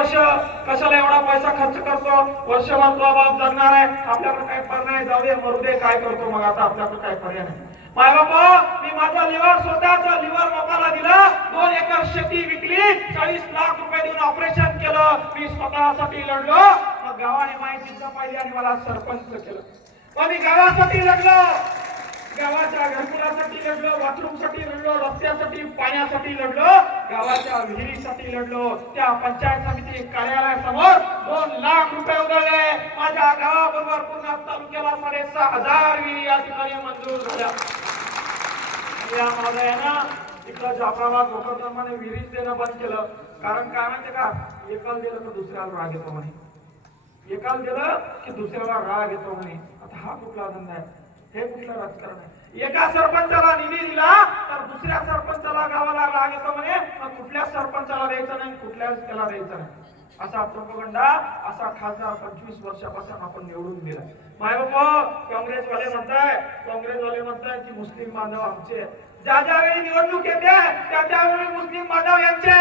वर्ष कशाला एवढा पैसा खर्च करतो? वर्षभर तुला बाप जगणार आहे. आपल्याकडे काय पर्याय जाऊ दे मरू दे. काय करतो मग आता? आपल्याकडे काय पर्याय नाही. माय बाबा मी माझा लिव्हर स्वतःच लिव्हर बापाला दिला. दोन एकर शेती विकली. चाळीस लाख रुपये देऊन ऑपरेशन केलं. मी स्वतःसाठी लढलो. मग गावाने माहिती पाहिली आणि मला सरपंच केलं. मग मी गावासाठी लढलो. गावाच्या घरकुलासाठी लढलो बाथरूमसाठी लढलो रस्त्यासाठी पाण्यासाठी लढलो गावाच्या विहिरीसाठी लढलो. त्या पंचायत समिती कार्यालयासमोर दोन लाख रुपये उधळले. माझ्या गावाबरोबर पूर्ण तालुक्याला साडेसहा हजार विहिरी या ठिकाणी मंजूर झाल्या. या महोदयानं इकडं जाफराबाद भोकरदमाने विहिरीच देणं बंद केलं. कारण काय माहिती का? एकाला दिलं तर दुसऱ्याला राग येतो म्हणे. एकाला दिलं की दुसऱ्याला राग येतो म्हणे. आता हा कुठला धंदा आहे? हे कुठलं राजकारण आहे? एका सरपंचाला निधी दिला तर दुसऱ्या सरपंचाला गावाला राग येतो म्हणे मग कुठल्या सरपंचाला द्यायचं नाही कुठल्याच त्याला द्यायचं नाही. असा प्रोपगंडा असा खासदार पंचवीस वर्षापासून आपण निवडून दिला माय बाबा काँग्रेसवाले म्हणताय काँग्रेसवाले म्हणताय की मुस्लिम बांधव आमचे ज्या ज्यावेळी निवडणूक येते त्या त्यावेळी मुस्लिम बांधव यांचे